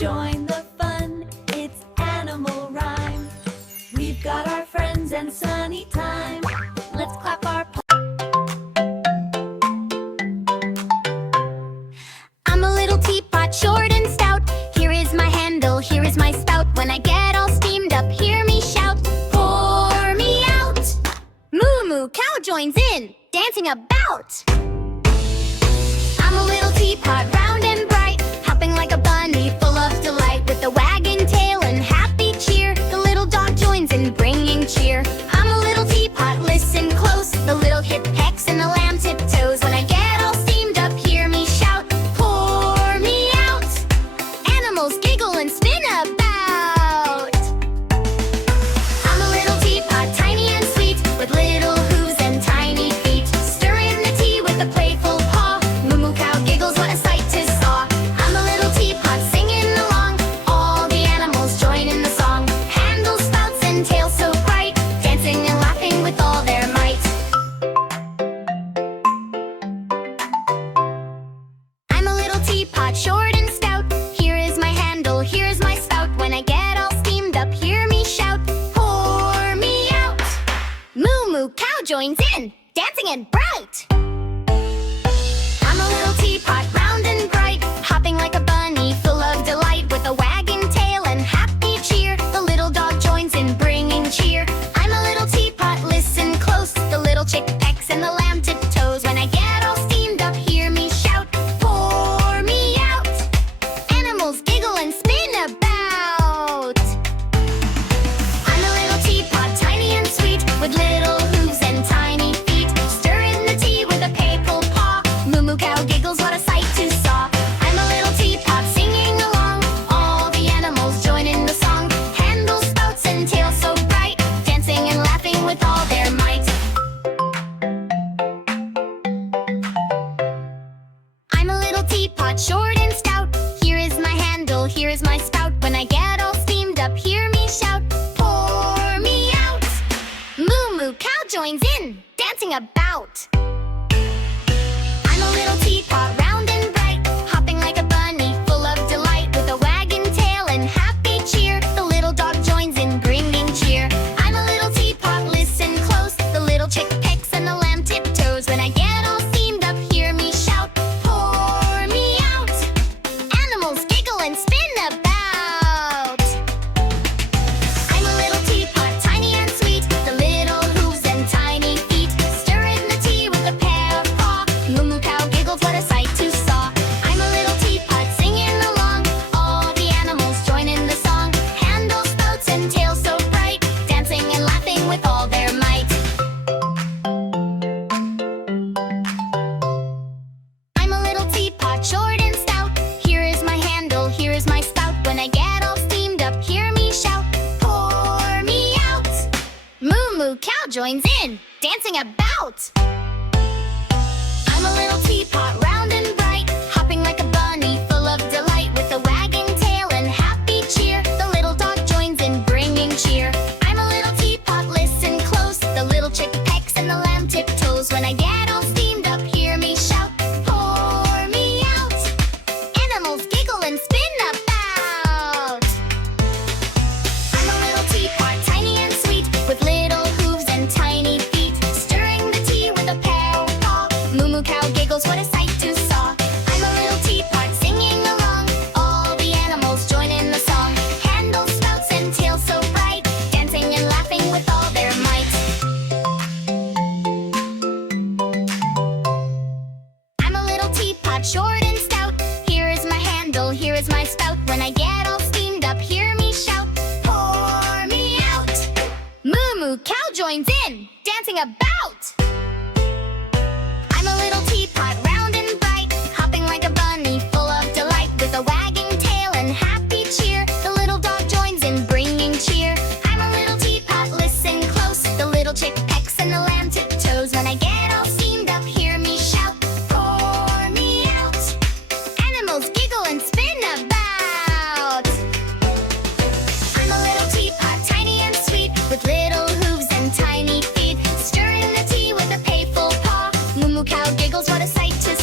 join the fun. It's animal rhyme. We've got our friends and sunny time. Let's clap our paws. I'm a little teapot, short and stout. Here is my handle, here is my spout. When I get all steamed up, hear me shout, pour me out. Moo-Moo, cow joins in, dancing about. I'm a little teapot, round and bright, hopping like a bunny, full of delight. With a wagging tail and happy cheer, the little dog joins in, bringing cheer. I'm a little teapot, listen close. The little hip pecks and the lamb tiptoes. When I get all steamed up, hear me shout, pour me out. Animals giggle and spin about. I'm a little teapot, tiny and sweet, with little hooves and tiny feet. Stirring the tea with a playful paw. Moo-Moo cow giggles, what a sight to saw. I'm a little teapot, singing along. All the animals join in the song. Handles, spouts, and tails so bright, dancing and laughing with all their might. I'm a little teapot, short and stout. Here is my handle, here is my spout. When I get all steamed up, hear me shout, pour me out. Moo-Moo cow joins in, dancing and bright. I'm a little teapot, round and bright, hopping like a bunny, full of delight. With a wagging tail and happy cheer, the little dog joins in, bringing cheer. I'm a little teapot, listen close. The little chick pecks and the lamb tiptoes. When I get all steamed up, hear me shout, pour me out. Animals giggle and spin about. I'm a little teapot, tiny and sweet, with little hooves and tiny feet. Stirring the tea with a playful paw. Moo-Moo cow giggles, what a sight to saw. I'm a little teapot, singing along. All the animals join in the song. Handles, spouts, and tails so bright, dancing and laughing with all their might. I'm a little teapot, short and stout. Here is my handle, here is my spout. When I get all steamed up, hear me shout, pour me out. Moo-Moo cow joins in, dancing about. I'm a little teapot, round and bright, hopping like a bunny, full of delight. With a wagging tail and happy cheer, the little dog joins in, bringing cheer. I'm a little teapot, listen close. The little chick pecks and the lamb tiptoes. When I get all steamed up, hear me shout, pour me out. Animals giggle and spin about. I'm a little teapot, tiny and sweet, the little hooves and tiny feet. Stirring the tea with a pair of paw. Moo-Moo cow giggles, what a sight to saw. I'm a little teapot, singing along. All the animals join in the song. Handles, spouts, and tails so bright, dancing and laughing with all their might. I'm a little teapot, short and stout. Here is my handle, here is my spout. When I get all steamed up, hear me shout, pour me out. Moo-Moo cow joins in, dancing about. I'm a little teapot, round and bright, hopping like a bunny, full of delight. With a wagging tail and happy cheer, the little dog joins in, bringing cheer. I'm a little teapot, listen close. The little chick pecks and the lamb tiptoes. When I get all steamed up, hear me shout, pour me out. Animals giggle and spin about. I'm a little teapot, tiny and sweet, with little hooves and tiny feet. Stirring the tea with a pair of paw. Moo-Moo cow giggles, what a sight to saw. I'm a little teapot, singing along. All the animals join in the song. Handles, spouts, and tails so bright, dancing and laughing with all their might. I'm a little teapot, short and stout. Here is my handle, here is my spout. When I get all steamed up, hear me shout, pour me out. Moo-Moo cow joins in, dancing about. I'm a little teapot, round and bright, hopping like a bunny, full of delight. With a wagging tail and happy cheer, the little dog joins in, bringing cheer. I'm a little teapot, listen close. The little chick pecks and the lamb tiptoes. When I get all steamed up, hear me shout, pour me out. Animals giggle and spin about. I'm a little teapot, tiny and sweet, with little hooves and tiny feet. Stirring the tea with a playful paw. Moo-Moo cow giggles, what a sight to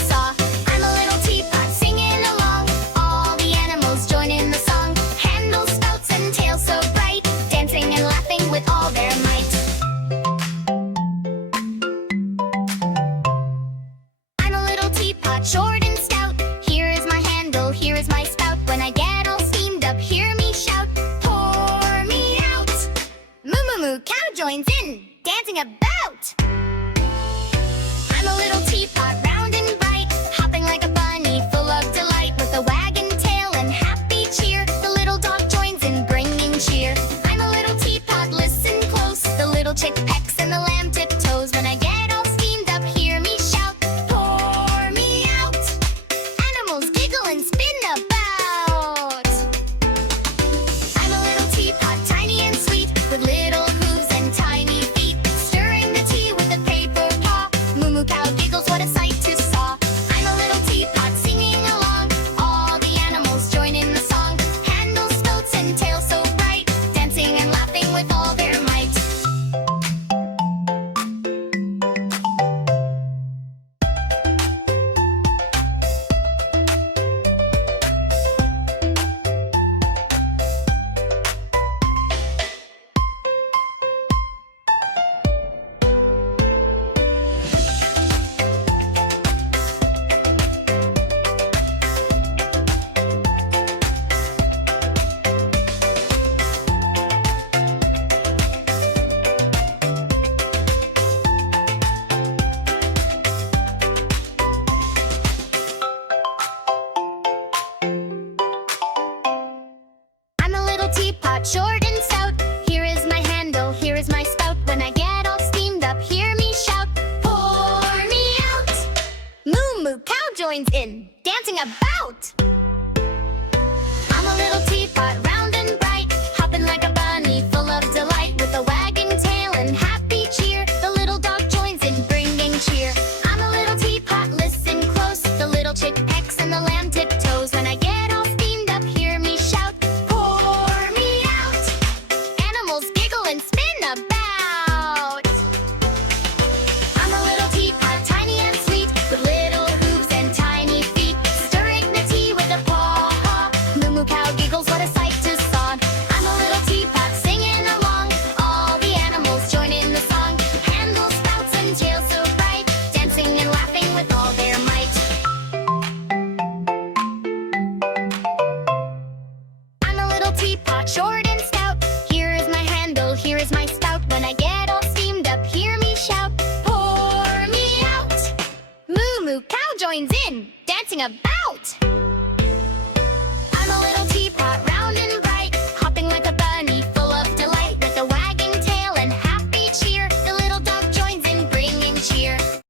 joins in, dancing about. I'm a little teapot, round and bright, hopping like a bunny, full of delight, with a wagging tail and happy cheer. The little dog joins in, bringing cheer. I'm a little teapot, listen close. The little chick pecks and the lamb tiptoes. When I get all steamed up, hear me shout, pour me out. Animals giggle and spin about. I'm a little teapot, tiny and sweet, with little hooves and tiny feet, stirring the tea with a paper paw. Moo-Moo cow giggles, what a sight to saw. I'm a little teapot, singing along. All the animals join in the song. Handles, spouts, and tails so bright, dancing and laughing with all their might. I'm a little teapot, short and stout. Here is my handle, here is my spout. When I get all steamed up, hear me shout, pour me out. Moo-Moo cow joins in, dancing about. I'm a little teapot, round and bright, hopping like a bunny, full of delight, with a wagging tail and happy cheer. The little dog joins in, bringing cheer. I'm a little teapot, listen close. The little chick pecks and the lamb tiptoes. When I get all steamed up, hear me shout, pour me out. Animals giggle and spin about. I'm a little teapot, tiny and sweet, with little hooves and tiny feet, stirring the tea with a paw. Moo-Moo cow giggles, what a sight to saw. I'm a little teapot, singing along. All the animals join in the song. Handles, spouts, and tails so bright, dancing and laughing with all their might. I'm a little teapot, short and stout. Here is my handle, here is my spout. When I get all steamed up, hear me shout, pour me out. Moo-Moo cow joins in, dancing about.